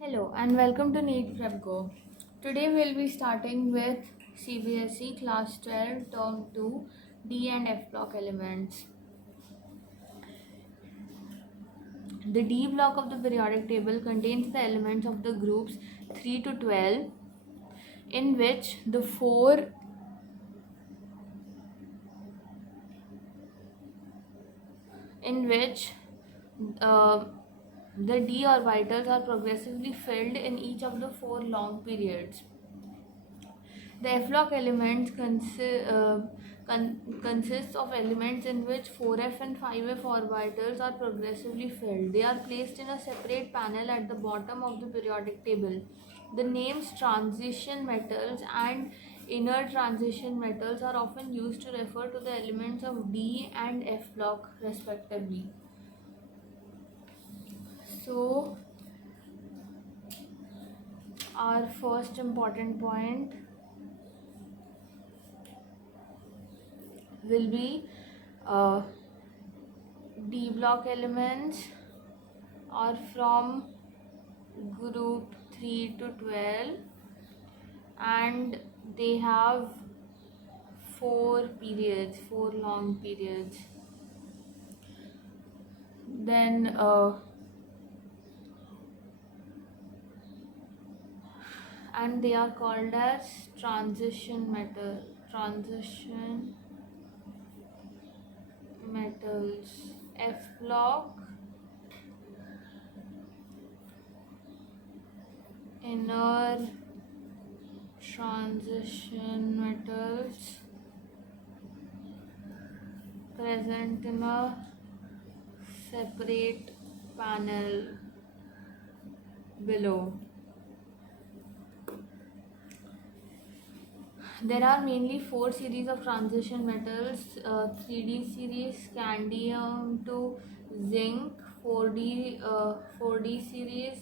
Hello and welcome to NEET Prep Go. Today we'll be starting with CBSE Class 12 Term 2 D and F block elements. The D block of the periodic table contains the elements of the groups 3 to 12 in which the uh, the D orbitals are progressively filled in each of the 4 long periods. The F-block elements consists of elements in which 4f and 5f orbitals are progressively filled. They are placed in a separate panel at the bottom of the periodic table. The names transition metals and inner transition metals are often used to refer to the elements of D and F block respectively. So, our first important point will be D block elements are from group 3 to 12 and they have 4 long periods. Then and they are called as transition metals. F block, inner transition metals present in a separate panel below. There are mainly 4 series of transition metals, 3D series, scandium to zinc, 4D series,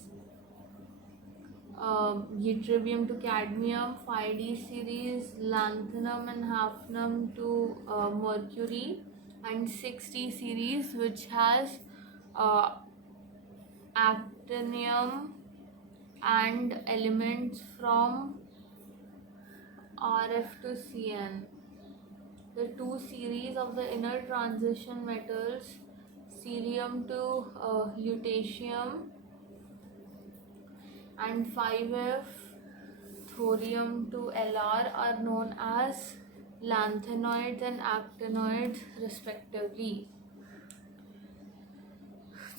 yttrium to cadmium, 5D series, lanthanum and hafnium to mercury, and 6D series which has actinium and elements from RF to CN. The 2 series of the inner transition metals, cerium to lutetium, and 5F thorium to Lr, are known as lanthanoids and actinoids respectively.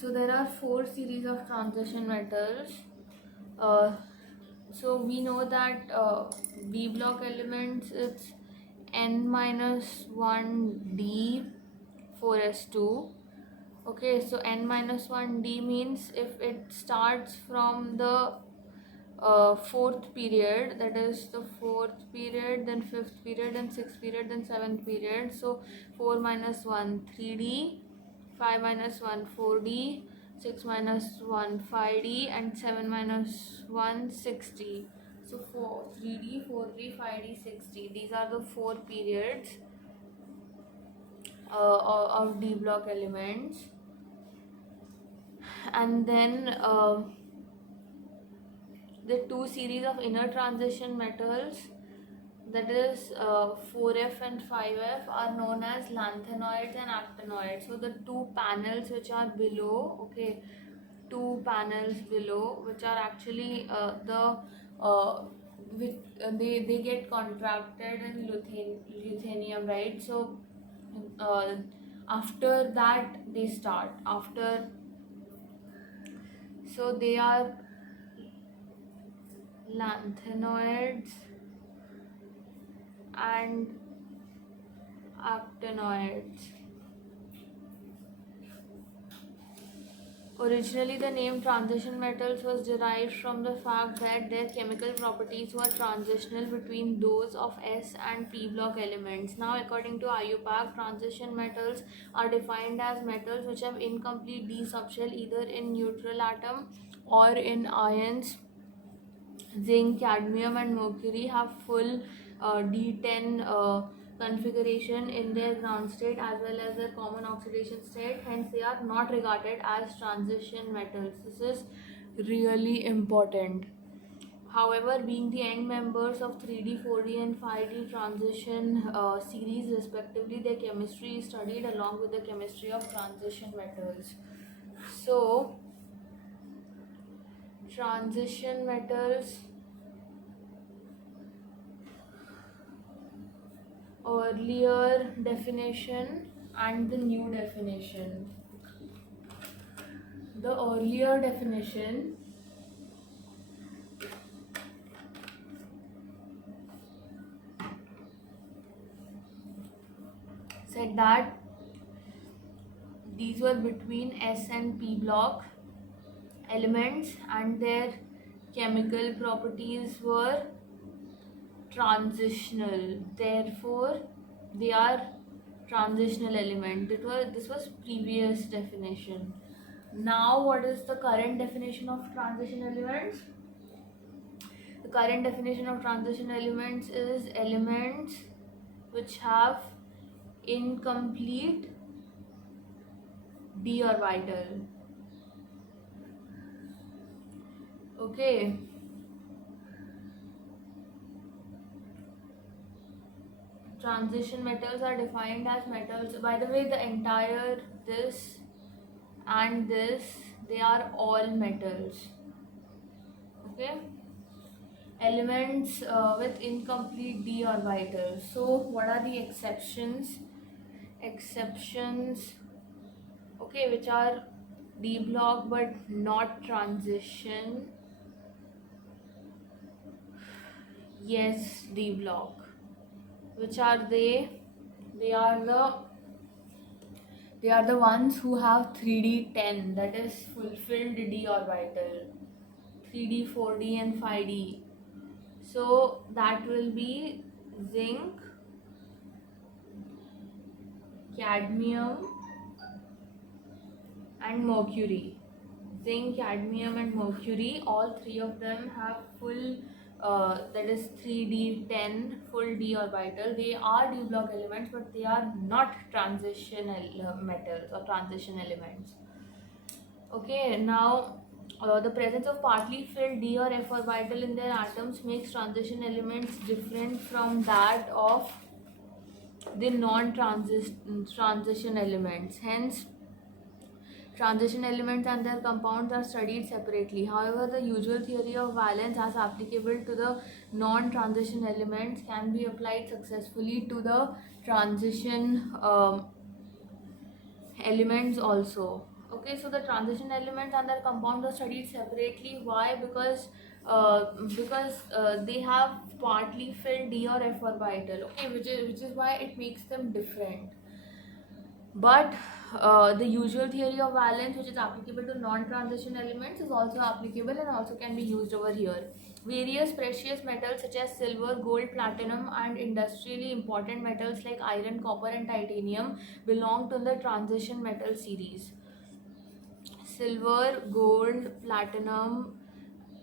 So there are 4 series of transition metals. So we know that B block elements, it's N-1D 4s2. Okay, so N-1D means if it starts from the 4th period, that is the 4th period, then 5th period, then 6th period, then 7th period. So 4 minus 1 3D, 5 minus 1 4D, 6 minus 1 5D, and 7 minus 1 6D. So 3D, 4D, 5D, 6D. These are the 4 periods of D block elements. And then the 2 series of inner transition metals, that is 4F and 5F, are known as lanthanoids and actinoids. So the 2 panels which are below, okay, 2 panels below, which are actually they get contracted in ruthenium, right? So after that they start so they are lanthanoids and actinoids. Originally, the name transition metals was derived from the fact that their chemical properties were transitional between those of S and P block elements. Now, according to IUPAC, transition metals are defined as metals which have incomplete D subshell either in neutral atom or in ions. Zinc, cadmium and mercury have full D10 configuration in their ground state as well as their common oxidation state, hence they are not regarded as transition metals. This is really important. However, being the end members of 3D, 4D, and 5D transition series respectively, their chemistry is studied along with the chemistry of transition metals. So, transition metals, earlier definition and the new definition. The earlier definition said that these were between S and P block elements and their chemical properties were transitional. Therefore, they are transitional element. This was previous definition. Now, what is the current definition of transition elements? The current definition of transition elements is elements which have incomplete d orbital. Okay. Transition metals are defined as metals. By the way, the entire this and this, they are all metals. Okay. Elements with incomplete d orbital. So, what are the exceptions? Exceptions, okay, which are d block but not transition. Yes, d block. Which are they? They are the ones who have 3D10, that is fulfilled d orbital, 3D, 4D, and 5D. So that will be zinc, cadmium, and mercury. Zinc, cadmium, and mercury, all three of them have full, that is 3D10, full d orbital. They are d block elements, but they are not transition metals or transition elements. Okay, now the presence of partly filled d or f orbital in their atoms makes transition elements different from that of the non-transition elements. Hence, transition elements and their compounds are studied separately. However, the usual theory of valence as applicable to the non-transition elements can be applied successfully to the transition elements also. Okay, so the transition elements and their compounds are studied separately. Why? Because they have partly filled d or f orbital. Okay, which is why it makes them different. But the usual theory of valence, which is applicable to non-transition elements, is also applicable and also can be used over here. Various precious metals such as silver, gold, platinum, and industrially important metals like iron, copper, and titanium belong to the transition metal series. Silver, gold, platinum,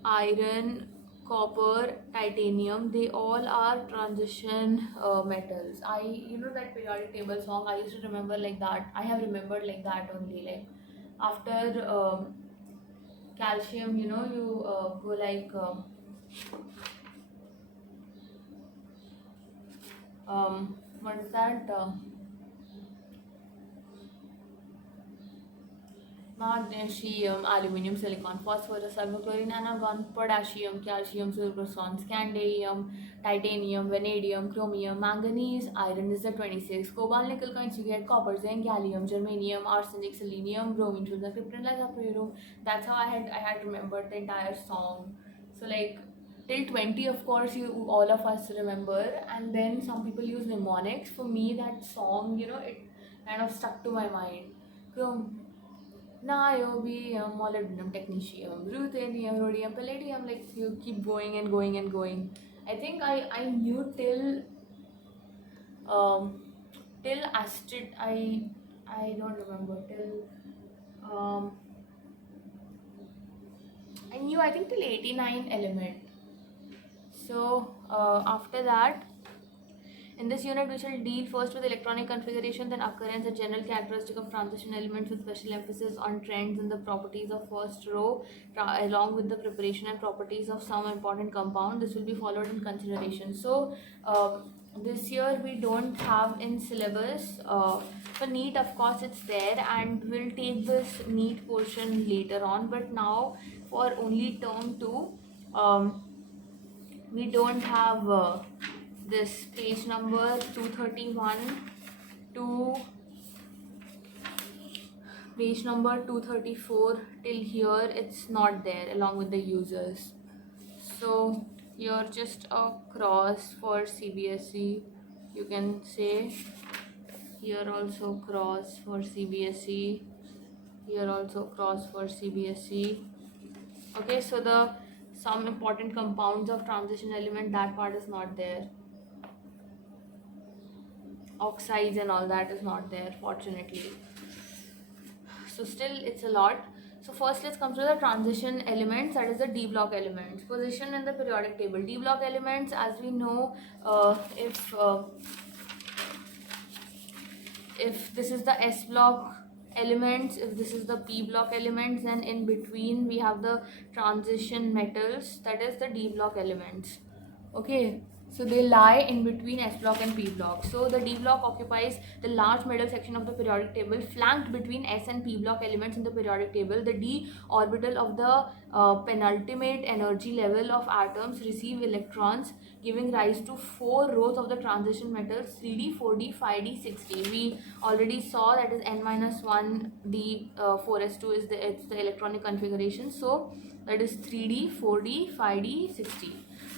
iron, copper, titanium, they all are transition metals. You know that periodic table song, I used to remember like that. I have remembered like that only. Like after calcium, you go like what is that? Magnesium, aluminium, silicon, phosphorus, sulfur, argon, potassium, calcium, silver, scandium, titanium, vanadium, chromium, manganese, iron is the 26, cobalt, nickel coins you get, copper, zinc, gallium, germanium, arsenic, selenium, bromine, choose the krypton, like that's how I had remembered the entire song. So like till 20, of course, you all of us remember, and then some people use mnemonics. For me, that song, it kind of stuck to my mind. Niobium, molybdenum, technetium, ruthenium, rhodium, palladium, like you keep going and going and going. I think I knew till astrid, I don't remember, till I knew, I think, till 89 element. So after that, In this unit, we shall deal first with electronic configuration, then occurrence and general characteristic of transition elements with special emphasis on trends and the properties of first row, along with the preparation and properties of some important compound. This will be followed in consideration. So, this year we don't have in syllabus. For NEET, of course, it's there, and we'll take this NEET portion later on. But now, for only term 2, we don't have this page number 231 to page number 234 till here. It's not there along with the users. So here just a cross for CBSE, you can say. Here also cross for CBSE, here also cross for CBSE. Okay, so the some important compounds of transition element, that part is not there. Oxides and all that is not there, fortunately. So still it's a lot. So first let's come to the transition elements, that is the D block elements. Position in the periodic table. D block elements, as we know, if this is the S block elements, if this is the P block elements, then in between we have the transition metals, that is the D block elements. Okay, so they lie in between S block and P block. So the D block occupies the large middle section of the periodic table, flanked between S and P block elements in the periodic table. The D orbital of the penultimate energy level of atoms receive electrons, giving rise to 4 rows of the transition metals 3D, 4D, 5D, 6D. We already saw that is n-1d 4s2 is the electronic configuration. So that is 3D, 4D, 5D, 6D.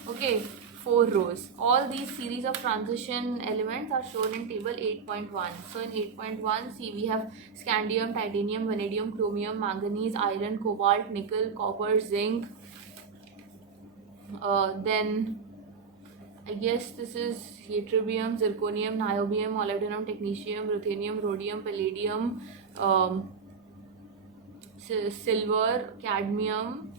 Okay, 4 rows. All these series of transition elements are shown in table 8.1. So in 8.1, see, we have scandium, titanium, vanadium, chromium, manganese, iron, cobalt, nickel, copper, zinc. Then I guess this is ytterbium, zirconium, niobium, molybdenum, technetium, ruthenium, rhodium, palladium, silver, cadmium,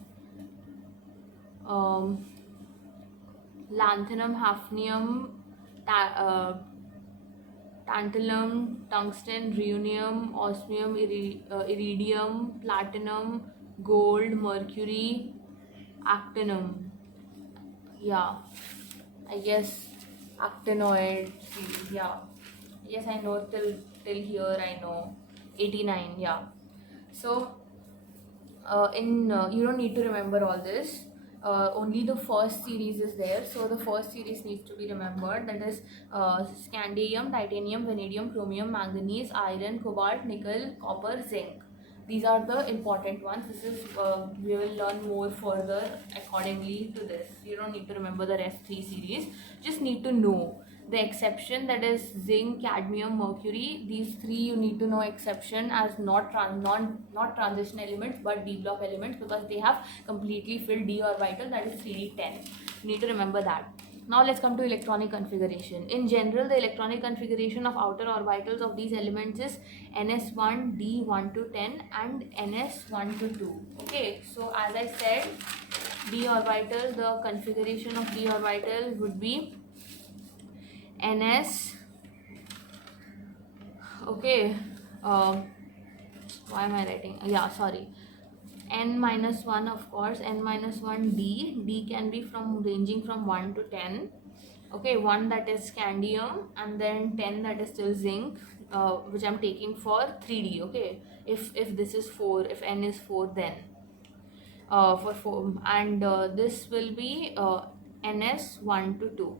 lanthanum, hafnium, tantalum, tungsten, rhenium, osmium, iridium, platinum, gold, mercury, actinium. Yeah, I guess actinoid. Yeah, yes, I know till here. I know 89. Yeah. So you don't need to remember all this. Only the first series is there, so the first series needs to be remembered, that is scandium, titanium, vanadium, chromium, manganese, iron, cobalt, nickel, copper, zinc. These are the important ones. This is we will learn more further accordingly to this. You don't need to remember the rest 3 series, just need to know the exception, that is zinc, cadmium, mercury. These 3 you need to know exception as not transition elements but D block elements, because they have completely filled d orbital, that is 3d10. You need to remember that. Now let's come to electronic configuration. In general, the electronic configuration of outer orbitals of these elements is ns1, d1 to 10 and ns1 to 2. Okay, so as I said, d orbital, the configuration of d orbital would be ns. Okay, why am I writing? Yeah, sorry. n-1, of course, n-1 d can be from ranging from 1 to 10. Okay, 1 that is scandium, and then 10 that is still zinc, which I'm taking for 3d. Okay, if this is 4, if n is 4, then for 4, and this will be ns1 to 2.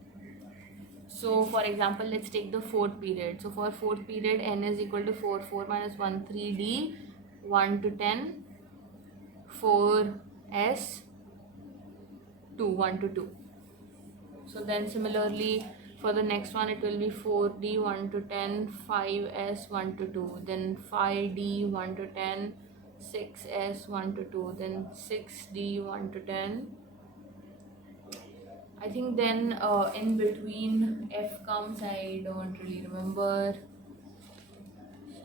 So for example, let's take the 4th period. So for 4th period, n is equal to 4, 4 minus 1, 3d, 1 to 10, 4s, 2, 1 to 2. So then similarly for the next one, it will be 4d, 1 to 10, 5s, 1 to 2, then 5d, 1 to 10, 6s, 1 to 2, then 6d, 1 to 10. I think then in between F comes, I don't really remember.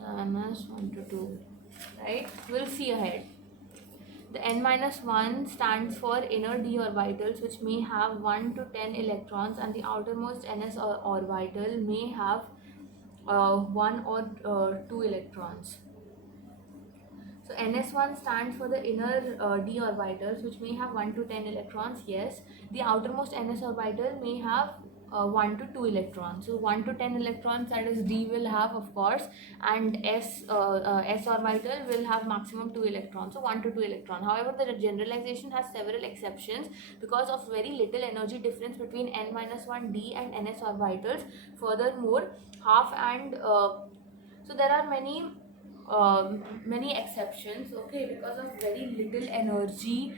ns 1 to 2, right? We'll see ahead. The n minus 1 stands for inner d orbitals, which may have 1 to 10 electrons, and the outermost ns orbital may have 1 or 2 electrons. So ns1 stands for the inner d orbitals, which may have 1 to 10 electrons. Yes, the outermost ns orbital may have 1 to 2 electrons. So 1 to 10 electrons, that is d will have, of course, and s orbital will have maximum 2 electrons. So 1 to 2 electron. However, the generalization has several exceptions because of very little energy difference between n minus 1 d and ns orbitals. Furthermore, half and so there are many exceptions, okay, because of very little energy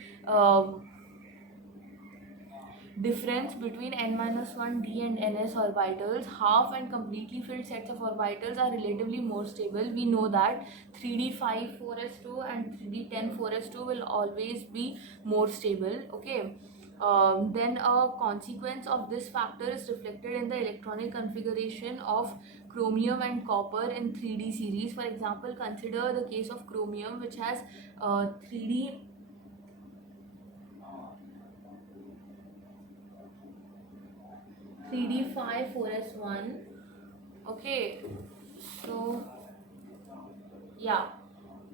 difference between n minus 1 d and ns orbitals. Half and completely filled sets of orbitals are relatively more stable. We know that 3d 5 4s2 and 3d 10 4s2 will always be more stable, okay. Then a consequence of this factor is reflected in the electronic configuration of chromium and copper in 3D series. For example, consider the case of chromium, which has 3D 5 4s1. Okay, so yeah,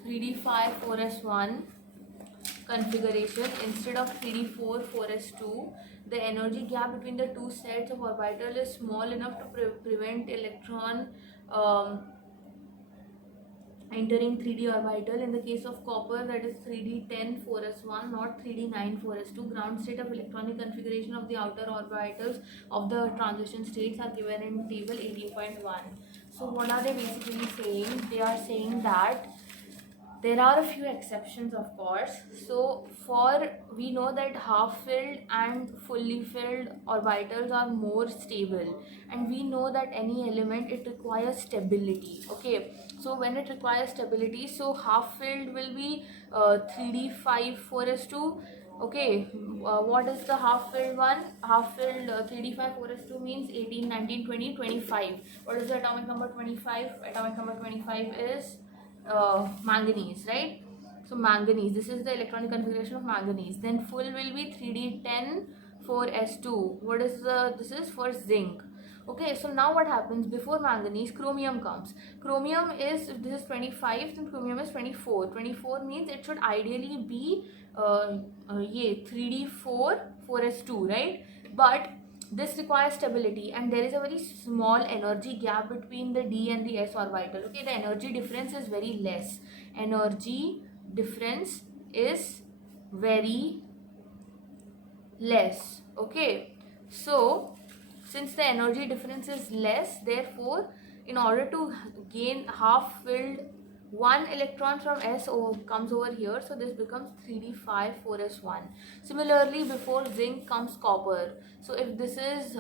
3d 5 4s1 configuration instead of 3d4 4s2. The energy gap between the two sets of orbital is small enough to prevent electron entering 3d orbital. In the case of copper, that is 3d 10 4s1, not 3d 9 4s2. Ground state of electronic configuration of the outer orbitals of the transition states are given in table 18.1. So what are they basically saying? They are saying that there are a few exceptions, of course. So we know that half filled and fully filled orbitals are more stable, and we know that any element, it requires stability, okay. So when it requires stability, so half filled will be 3d 5 4s2. Okay, what is the half filled one? Half filled 3d 5 4s2 means 18 19 20 25. What is the atomic number 25? Atomic number 25 is manganese, right? So manganese, this is the electronic configuration of manganese. Then full will be 3d10 4s2. What is this is for zinc. Okay, so now what happens? Before manganese, chromium comes. Chromium is, if this is 25, then chromium is 24. 24 means it should ideally be 3d4 4s2, right? But this requires stability, and there is a very small energy gap between the d and the s orbital, okay. The energy difference is very less. Energy difference is very less, okay. So since the energy difference is less, therefore in order to gain half filled, one electron from S comes over here, so this becomes 3d 5 4s1. Similarly, before zinc comes copper. So if this is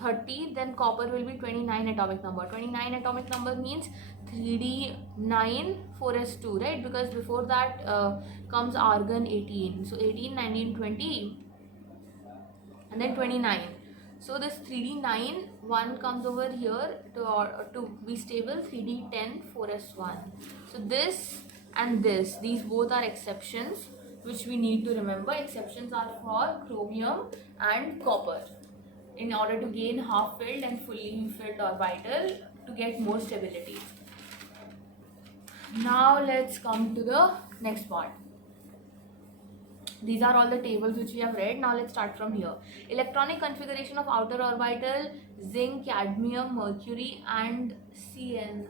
30, then copper will be 29 atomic number. 29 atomic number means 3d 9 4s2, right? Because before that comes argon 18. So 18 19 20 and then 29. So this 3d9 1 comes over here to be stable, 3d10 4s1. So this and these both are exceptions which we need to remember. Exceptions are for chromium and copper in order to gain half filled and fully filled orbital to get more stability. Now let's come to the next part. These are all the tables which we have read. Now let's start from here. Electronic configuration of outer orbital: zinc, cadmium, mercury, and Cn.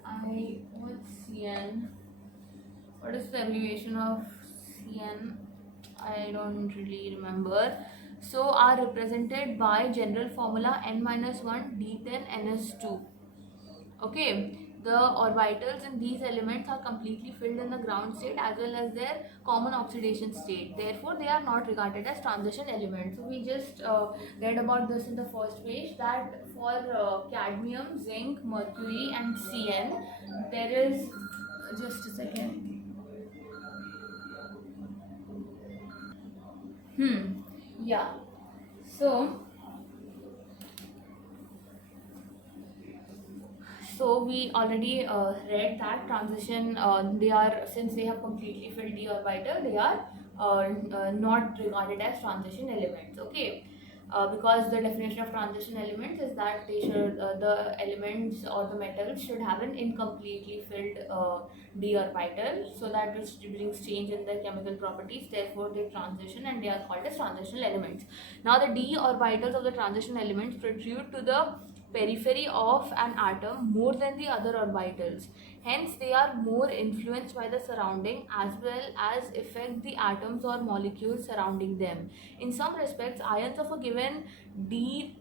What's Cn? What is the abbreviation of Cn? I don't really remember. So are represented by general formula n-1 d10 ns2. Okay, the orbitals in these elements are completely filled in the ground state as well as their common oxidation state. Therefore, they are not regarded as transition elements. So we just read about this in the first page, that for cadmium, zinc, mercury and Cn, there is, just a second. Yeah. So So we already read that transition, they are, since they have completely filled d orbital, they are not regarded as transition elements. Okay, because the definition of transition elements is that they should, the elements or the metals should have an incompletely filled d orbital, so that it brings change in their chemical properties. Therefore, they transition and they are called as transitional elements. Now, the d orbitals of the transition elements protrude to the periphery of an atom more than the other orbitals. Hence, they are more influenced by the surrounding as well as affect the atoms or molecules surrounding them. In some respects, ions of a given d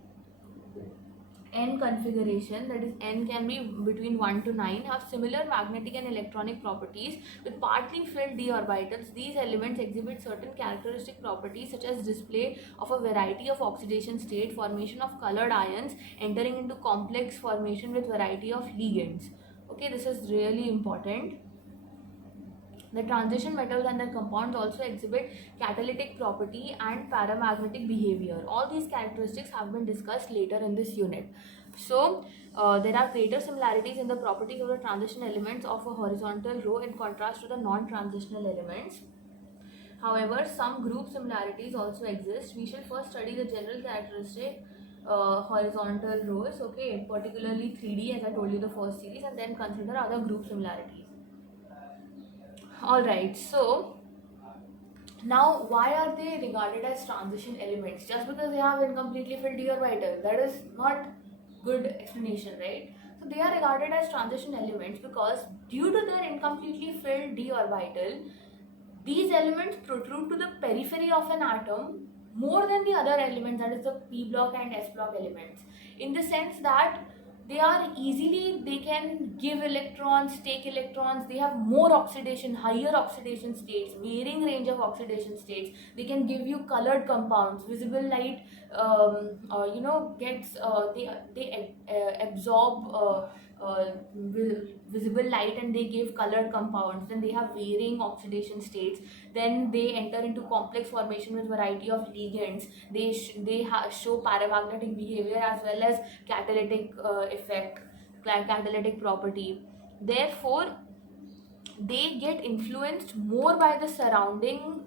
n configuration, that is n can be between 1 to 9, have similar magnetic and electronic properties with partly filled d orbitals. These elements exhibit certain characteristic properties such as display of a variety of oxidation state, formation of colored ions, entering into complex formation with variety of ligands. Okay, this is really important. The transition metals and their compounds also exhibit catalytic property and paramagnetic behavior. All these characteristics have been discussed later in this unit. So, there are greater similarities in the properties of the transition elements of a horizontal row in contrast to the non-transitional elements. However, some group similarities also exist. We shall first study the general characteristic horizontal rows, okay, particularly 3D as I told you the first series, and then consider other group similarities. Alright, so now why are they regarded as transition elements? Just because they have incompletely filled d orbital, that is not good explanation, right? So they are regarded as transition elements because due to their incompletely filled d orbital, these elements protrude to the periphery of an atom more than the other elements, that is the p block and s block elements, in the sense that they are easily, they can give electrons, take electrons, they have more oxidation, higher oxidation states, varying range of oxidation states, they can give you colored compounds, visible light, gets, they absorb visible light and they give colored compounds. Then they have varying oxidation states, then they enter into complex formation with variety of ligands, they show paramagnetic behavior as well as catalytic effect, catalytic property. Therefore, they get influenced more by the surrounding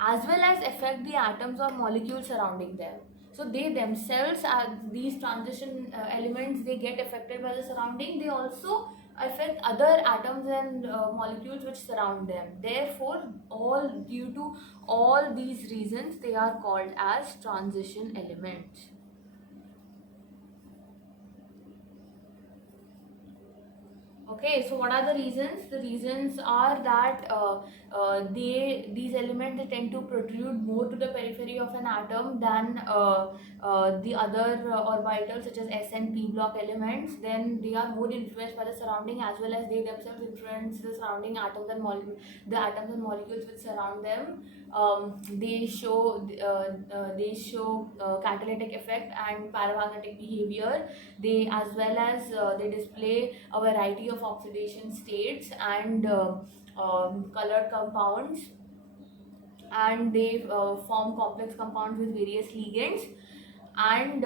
as well as affect the atoms or molecules surrounding them. So they themselves, as these transition elements, they get affected by the surrounding. They also affect other atoms and molecules which surround them. Therefore, all due to all these reasons, they are called as transition elements. Okay, so what are the reasons? The reasons are that these elements, they tend to protrude more to the periphery of an atom than the other orbitals such as s and p block elements. Then they are more influenced by the surrounding as well as they themselves influence the surrounding atoms and the atoms and molecules which surround them. They show catalytic effect and paramagnetic behavior. They, as well as they display a variety of oxidation states and colored compounds, and they form complex compounds with various ligands, and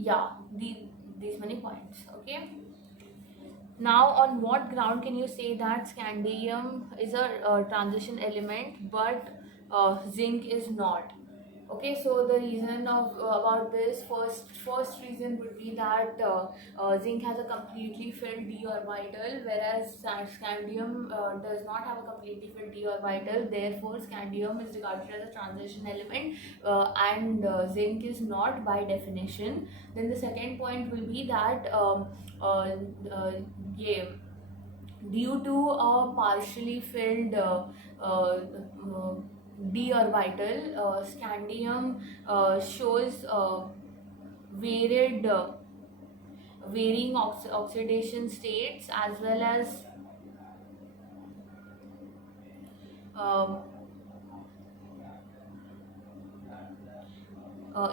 yeah, these many points. Okay. Now, on what ground can you say that scandium is a transition element but zinc is not? Okay, so the reason of about this, first reason would be that zinc has a completely filled d orbital, whereas scandium does not have a completely filled d orbital. Therefore, scandium is regarded as a transition element, and zinc is not by definition. Then the second point will be that yeah, due to a partially filled d orbital, scandium shows varied varying oxidation states as well as um,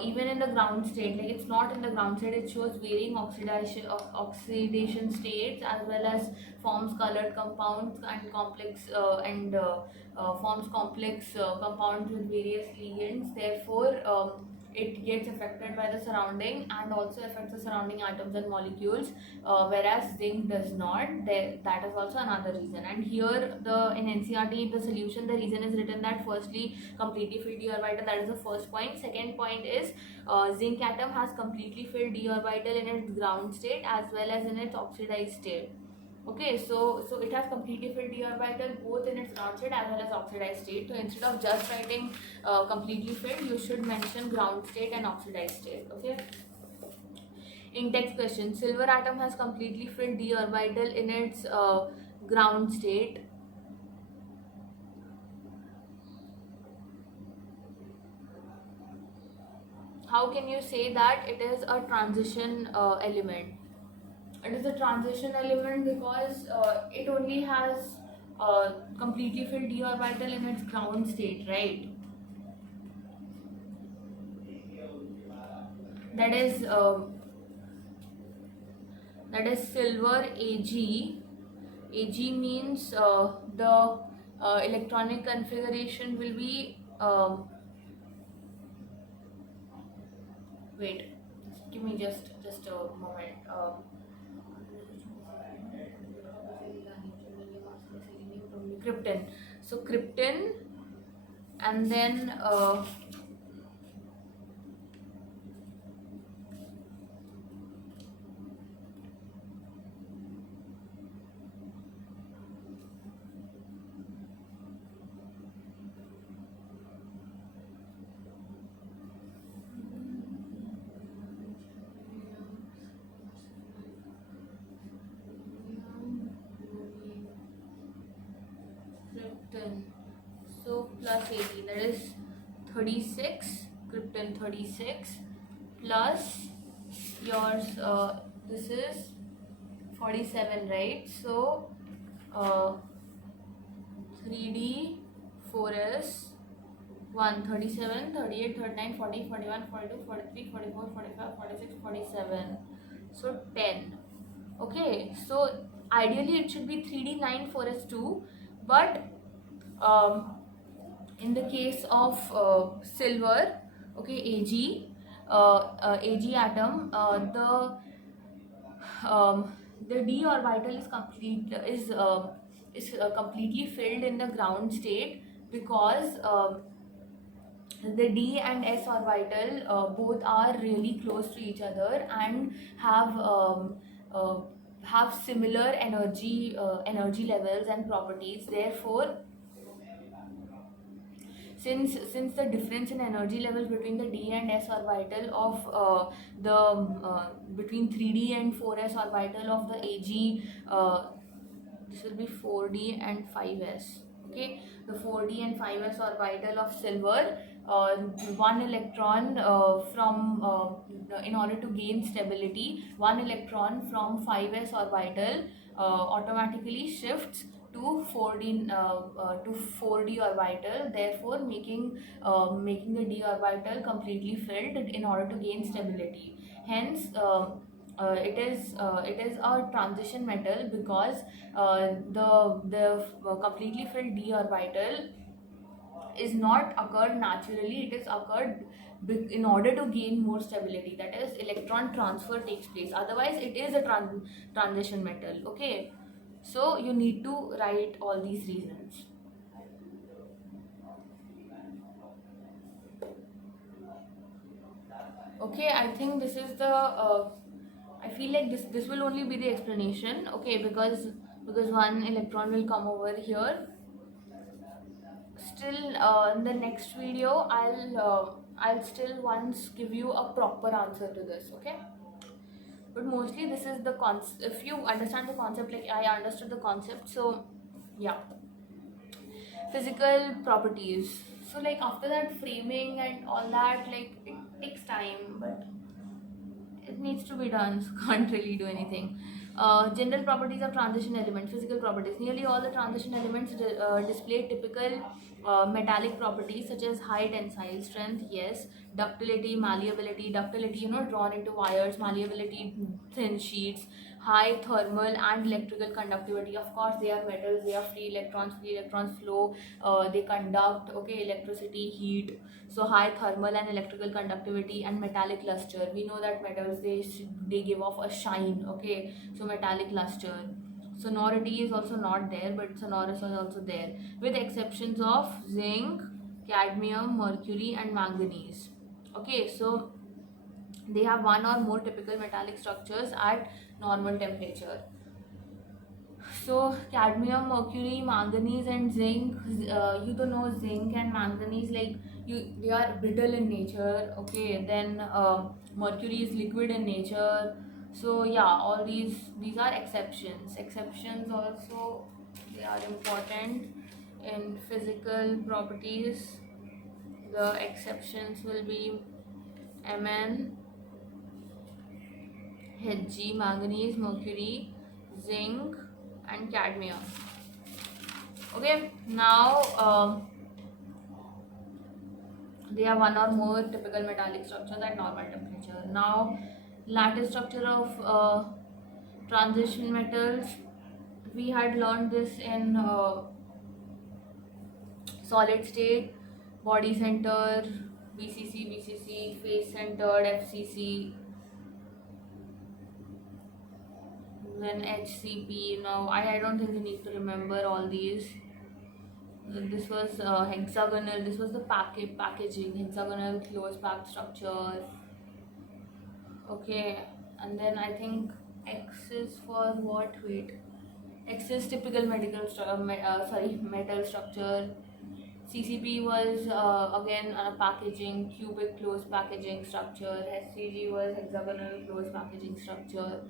even in the ground state, like it's not in the ground state, it shows varying oxidation states as well as forms colored compounds and complex forms complex compounds with various ligands. Therefore, it gets affected by the surrounding and also affects the surrounding atoms and molecules, whereas zinc does not. That is also another reason. And here in NCERT, the solution, the reason is written that firstly, completely filled d orbital. That is the first point. Second point is zinc atom has completely filled d orbital in its ground state as well as in its oxidized state. Okay, so it has completely filled d orbital both in its ground state as well as oxidized state. So instead of just writing completely filled, you should mention ground state and oxidized state. Okay. In text question, silver atom has completely filled d orbital in its ground state. How can you say that it is a transition element? It is a transition element because it only has completely filled d orbital in its ground state, right? That is silver Ag. Ag means the electronic configuration will be wait, give me just a moment. Krypton. So krypton, and then krypton. So plus 80, that is 36, krypton 36, plus yours, this is 47, right? So 3D, 4S, 1, 37, 38, 39, 40, 41, 42, 43, 44, 45, 46, 47. So 10. Okay, so ideally it should be 3D, 9, 4S2, but in the case of silver, okay, Ag atom, the d orbital is completely filled in the ground state because the d and s orbital both are really close to each other and have similar energy levels and properties. Therefore, since the difference in energy levels between the d and s orbital of between 3d and 4s orbital of the Ag, this will be 4d and 5s. Okay, the 4d and 5s orbital of silver, one electron in order to gain stability, one electron from 5s orbital automatically shifts to 4d orbital, therefore making the d orbital completely filled in order to gain stability. Hence it is a transition metal because the completely filled d orbital is not occurred naturally, it is occurred in order to gain more stability, that is electron transfer takes place, otherwise it is a transition metal. Okay, so you need to write all these reasons. Okay, I think this is the I feel like this will only be the explanation. Okay, because one electron will come over here. Still, in the next video, I'll still once give you a proper answer to this. Okay, but mostly this is the concept. If you understand the concept, like I understood the concept, so yeah. Physical properties. So like after that, framing and all that, like it takes time, but it needs to be done, so can't really do anything. General properties of transition element. Physical properties. Nearly all the transition elements display typical metallic properties such as high tensile strength, yes, ductility, malleability, drawn into wires, malleability, thin sheets, high thermal and electrical conductivity. Of course, they are metals, they are free electrons flow, they conduct, okay, electricity, heat. So high thermal and electrical conductivity and metallic luster. We know that metals, they give off a shine, okay. So metallic luster. Sonority is also not there, but sonorous is also there, with exceptions of zinc, cadmium, mercury, and manganese. Okay, so they have one or more typical metallic structures at normal temperature. So cadmium, mercury, manganese, and zinc. You don't know zinc and manganese, like they are brittle in nature. Okay, then mercury is liquid in nature. So yeah, all these are exceptions. Exceptions also, they are important in physical properties. The exceptions will be Mn, Hg, manganese, mercury, zinc, and cadmium. Okay, now they are one or more typical metallic structures at normal temperature. Now, lattice structure of transition metals. We had learned this in solid state, body center, BCC, phase centered, FCC, then HCP. Now, I don't think you need to remember all these. This was hexagonal. This was the packaging, hexagonal closed packed structure. Okay, and then I think X is for what? Wait, X is typical metal structure. CCP was again packaging, cubic closed packaging structure. HCG was hexagonal closed packaging structure.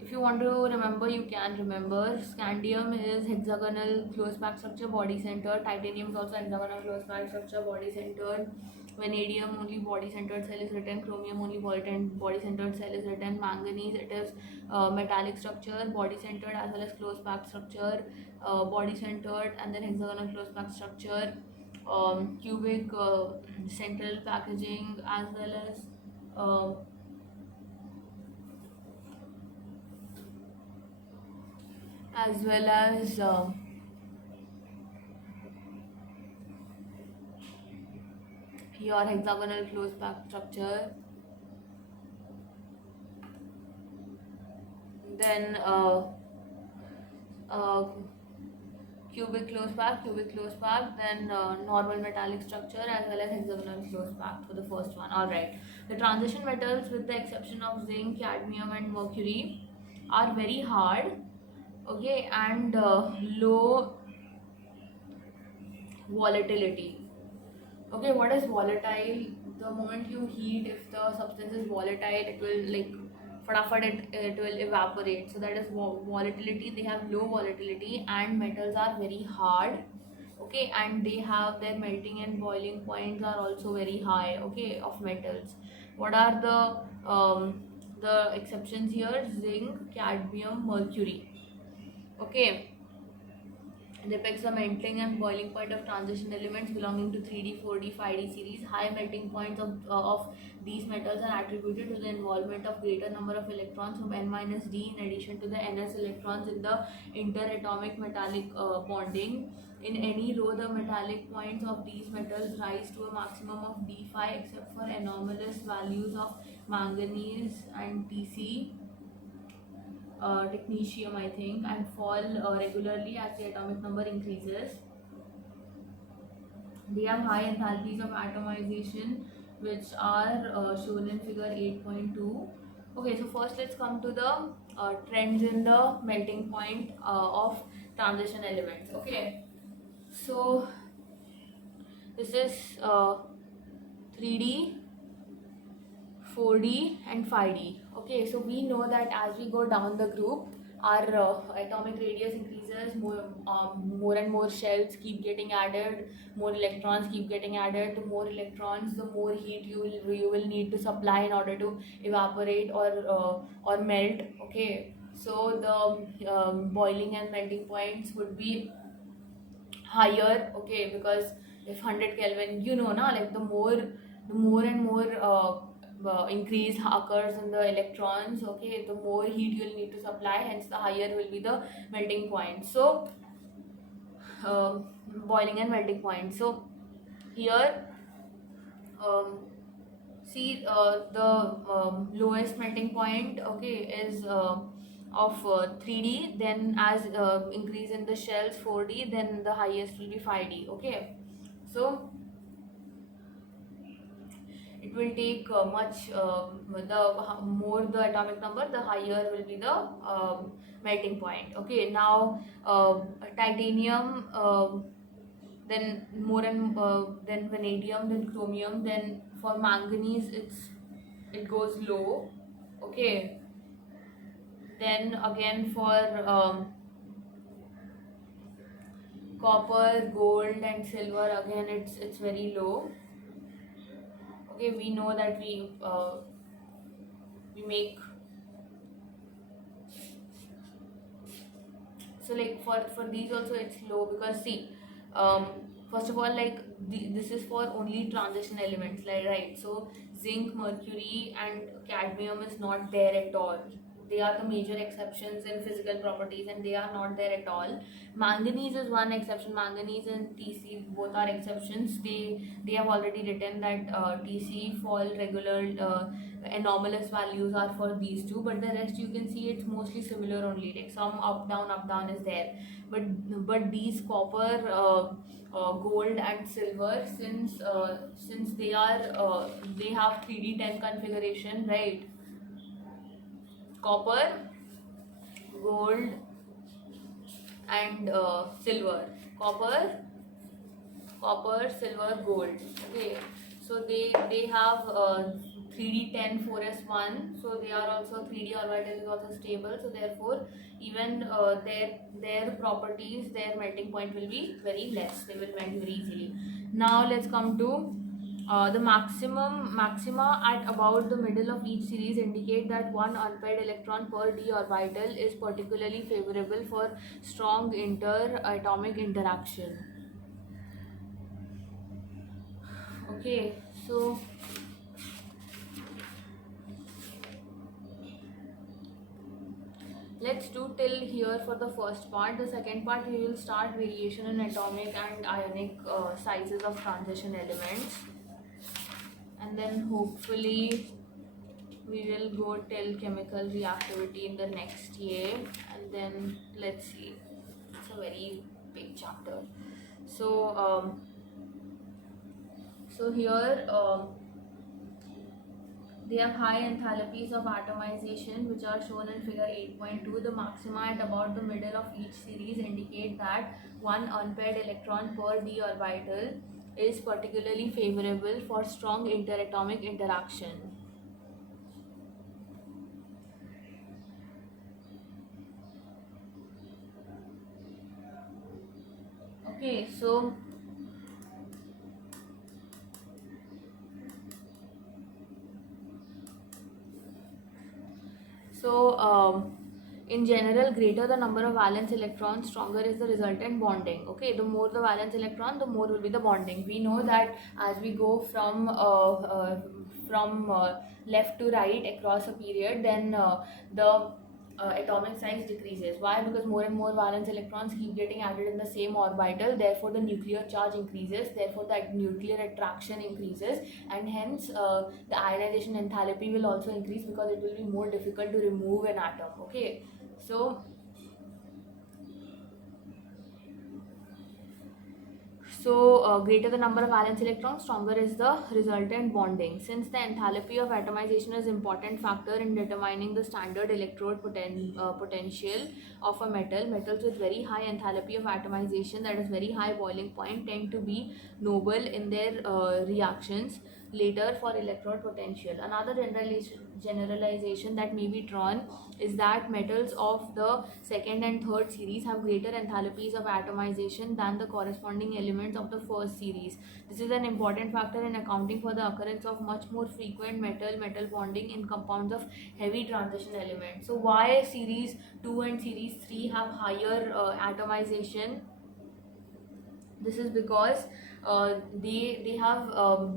If you want to remember, you can remember. Scandium is hexagonal closed pack structure, body centered. Titanium is also hexagonal closed pack structure, body centered. Vanadium, only body centered cell is written. Chromium, only body centered cell is written. Manganese, it is metallic structure, body centered as well as closed pack structure, body centered, and then hexagonal closed pack structure. Cubic central packaging uh, as well as your hexagonal closed pack structure. Then uh, cubic closed pack, then normal metallic structure as well as hexagonal closed pack for the first one. Alright, the transition metals, with the exception of zinc, cadmium, and mercury, are very hard, okay, and low volatility. Okay, what is volatile? The moment you heat, if the substance is volatile, it will like fadafad it will evaporate. So that is volatility. They have low volatility, and metals are very hard. Okay, and they have their melting and boiling points are also very high. Okay, of metals. What are the exceptions here? Zinc, cadmium, mercury. Okay, depicts the melting and boiling point of transition elements belonging to 3D, 4D, 5D series. High melting points of these metals are attributed to the involvement of greater number of electrons from n minus d in addition to the ns electrons in the interatomic metallic bonding. In any row, the metallic points of these metals rise to a maximum of d5 except for anomalous values of manganese and Tc, technetium, I think, and fall regularly as the atomic number increases. They have high enthalpies of atomization, which are shown in figure 8.2. Okay, so first let's come to the trends in the melting point of transition elements. Okay, so this is 3D, 4D, and 5D. Okay, so we know that as we go down the group, our atomic radius increases, more and more shells keep getting added, more electrons keep getting added. The more electrons, the more heat you will need to supply in order to evaporate or melt. Okay, so the boiling and melting points would be higher. Okay, because if 100 Kelvin, you know, na, like the more and more increase occurs in the electrons, okay, the more heat you'll need to supply, hence the higher will be the melting point. So boiling and melting point. So here, um, see, the lowest melting point, okay, is of 3D, then as increase in the shells 4D, then the highest will be 5D, okay. So it will take much the more the atomic number, the higher will be the melting point, okay. Now titanium, then more and then vanadium, then chromium, then for manganese it goes low, okay. Then again for copper, gold and silver, again it's very low, okay. We know that we make, so like for these also it's low, because see, um first of all, like this is for only transition elements, like, right. So zinc, mercury and cadmium is not there at all. They are the major exceptions in physical properties, and they are not there at all. Manganese is one exception. Manganese and Tc both are exceptions. They have already written that Tc fall regular, anomalous values are for these two, but the rest you can see it's mostly similar only, like some up down is there. But these copper, gold and silver, since they are they have 3D10 configuration, right. Copper, gold and silver. Copper, silver, gold, okay. So they have 3D10 4s1, so they are also 3D orbital is also stable, so therefore even their properties, their melting point will be very less, they will melt very easily. Now let's come to the maxima at about the middle of each series indicate that one unpaired electron per d orbital is particularly favorable for strong interatomic interaction. Okay, so let's do till here for the first part. The second part we will start variation in atomic and ionic sizes of transition elements, and then hopefully we will go till chemical reactivity in the next year, and then let's see, it's a very big chapter. So so here they have high enthalpies of atomization, which are shown in figure 8.2. The maxima at about the middle of each series indicate that one unpaired electron per d orbital is particularly favorable for strong interatomic interaction. Okay, so in general, greater the number of valence electrons, stronger is the resultant bonding. Okay, the more the valence electron, the more will be the bonding. We know that as we go from left to right across a period, then the atomic size decreases. Why? Because more and more valence electrons keep getting added in the same orbital, therefore the nuclear charge increases, therefore that nuclear attraction increases, and hence the ionization enthalpy will also increase, because it will be more difficult to remove an atom, okay. So greater the number of valence electrons, stronger is the resultant bonding. Since the enthalpy of atomization is an important factor in determining the standard electrode potential of a metal, metals with very high enthalpy of atomization, that is very high boiling point, tend to be noble in their reactions later for electrode potential. Another generalization that may be drawn is that metals of the second and third series have greater enthalpies of atomization than the corresponding elements of the first series. This is an important factor in accounting for the occurrence of much more frequent metal-metal bonding in compounds of heavy transition elements. So why series 2 and series 3 have higher atomization? This is because they have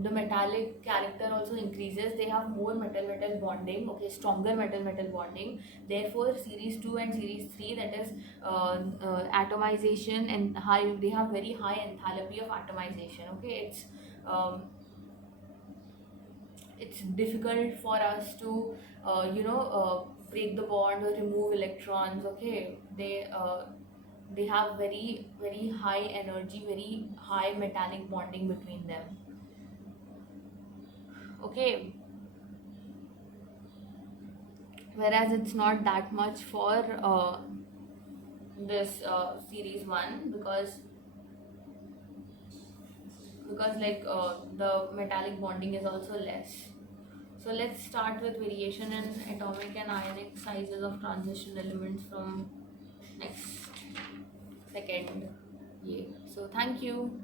the metallic character also increases. They have more metal bonding, okay, stronger metal bonding. Therefore series 2 and series 3, that is atomization and high, they have very high enthalpy of atomization. Okay, um, it's difficult for us to break the bond or remove electrons. Okay, they have very high energy, very high metallic bonding between them. Okay, whereas it's not that much for this series 1, because like the metallic bonding is also less. So let's start with variation in atomic and ionic sizes of transition elements from next second. Yeah. So thank you.